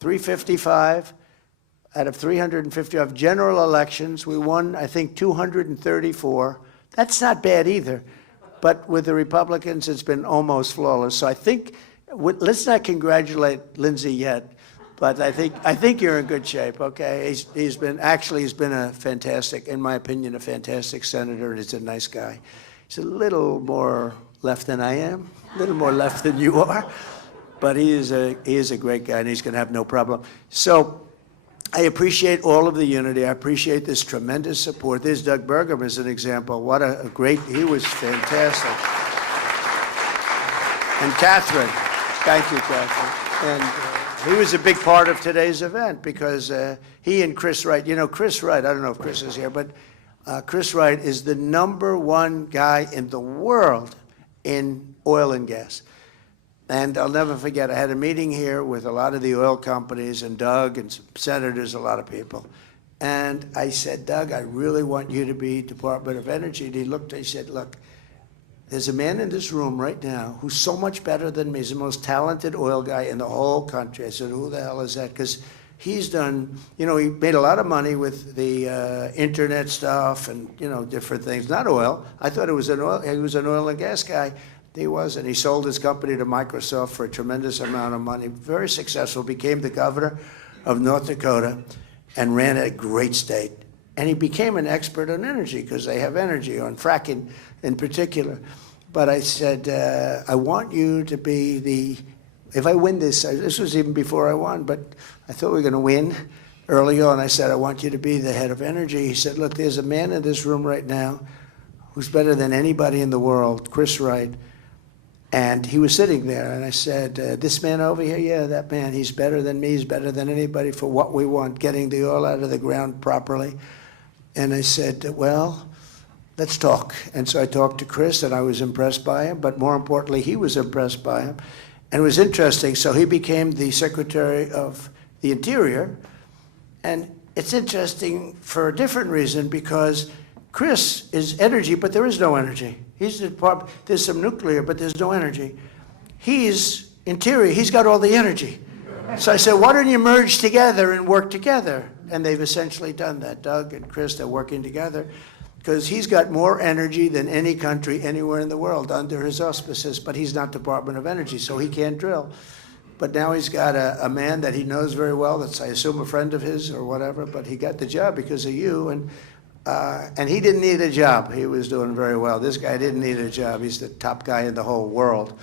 355 out of 355 general elections. We won, I think, 234. That's not bad either. But with the Republicans, it's been almost flawless. So I think, let's not congratulate Lindsey yet, but I think you're in good shape, okay? He's been a fantastic, in my opinion, a fantastic senator, and he's a nice guy. He's a little more left than I am, a little more left than you are, but he is a great guy, and he's going to have no problem. So I appreciate all of the unity. I appreciate this tremendous support. There's Doug Burgum as an example. What a great, he was fantastic. And Catherine, thank you, Catherine. And he was a big part of today's event because he and Chris Wright, you know, Chris Wright, I don't know if Chris is here, but Chris Wright is the #1 guy in the world in oil and gas. And I'll never forget, I had a meeting here with a lot of the oil companies and Doug and some senators, a lot of people. And I said, Doug, I really want you to be Department of Energy. And he looked, he said, look, there's a man in this room right now who's so much better than me. He's the most talented oil guy in the whole country. I said, who the hell is that? Because he's done, you know, he made a lot of money with the internet stuff and, you know, different things. Not oil. I thought he was an oil and gas guy. He wasn't. He sold his company to Microsoft for a tremendous amount of money. Very successful. Became the governor of North Dakota and ran a great state. And he became an expert on energy because they have energy, on fracking in particular. But I said, I want you to be the, if I win this was even before I won, but I thought we were going to win early on. I said, I want you to be the head of energy. He said, look, there's a man in this room right now who's better than anybody in the world, Chris Wright. And he was sitting there, and I said, this man over here, yeah, that man, he's better than me, he's better than anybody for what we want, getting the oil out of the ground properly. And I said, well, let's talk. And so I talked to Chris, and I was impressed by him, but more importantly, he was impressed by him. And it was interesting, so he became the Secretary of the Interior. And it's interesting for a different reason, because Chris is energy, but there is no energy. There's some nuclear, but there's no energy. He's interior, he's got all the energy. So I said, why don't you merge together and work together? And they've essentially done that. Doug and Chris, they're working together because he's got more energy than any country anywhere in the world under his auspices, but he's not Department of Energy, so he can't drill. But now he's got a man that he knows very well, that's, I assume, a friend of his or whatever, but he got the job because of you. And he didn't need a job. He was doing very well. This guy didn't need a job. He's the top guy in the whole world.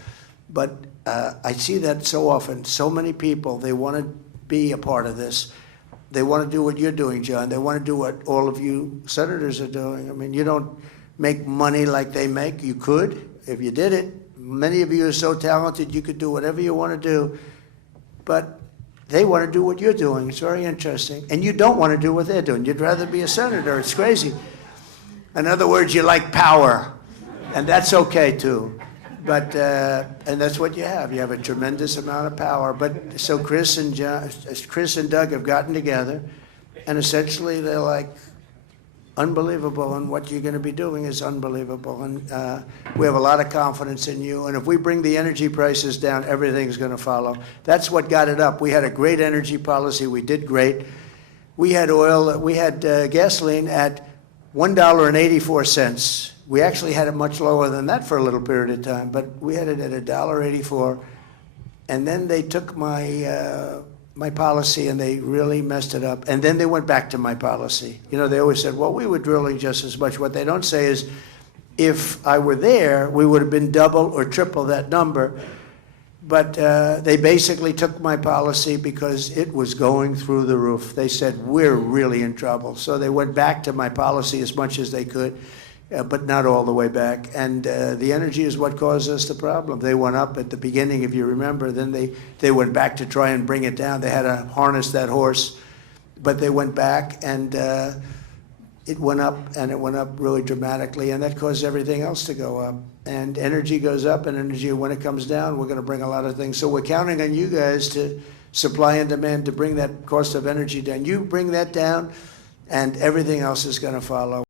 But I see that so often. So many people, they want to be a part of this. They want to do what you're doing, John. They want to do what all of you senators are doing. I mean, you don't make money like they make. You could if you did it. Many of you are so talented, you could do whatever you want to do. But they want to do what you're doing. It's very interesting. And you don't want to do what they're doing. You'd rather be a senator. It's crazy. In other words, you like power. And that's okay, too. But, and that's what you have. You have a tremendous amount of power. But so Chris and Doug have gotten together, and essentially they're like, unbelievable, and what you're going to be doing is unbelievable. And we have a lot of confidence in you. And if we bring the energy prices down, everything's going to follow. That's what got it up. We had a great energy policy. We did great. We had gasoline at $1.84. We actually had it much lower than that for a little period of time, but we had it at $1.84. And then they took my policy and they really messed it up. And then they went back to my policy. You know, they always said, well, we were drilling just as much. What they don't say is, if I were there, we would have been double or triple that number. But they basically took my policy because it was going through the roof. They said, we're really in trouble. So they went back to my policy as much as they could, but not all the way back. And the energy is what caused us the problem. They went up at the beginning, if you remember. Then they went back to try and bring it down. They had to harness that horse. But they went back, and it went up, and it went up really dramatically. And that caused everything else to go up. And energy goes up, and energy, when it comes down, we're going to bring a lot of things. So we're counting on you guys to supply and demand to bring that cost of energy down. You bring that down, and everything else is going to follow.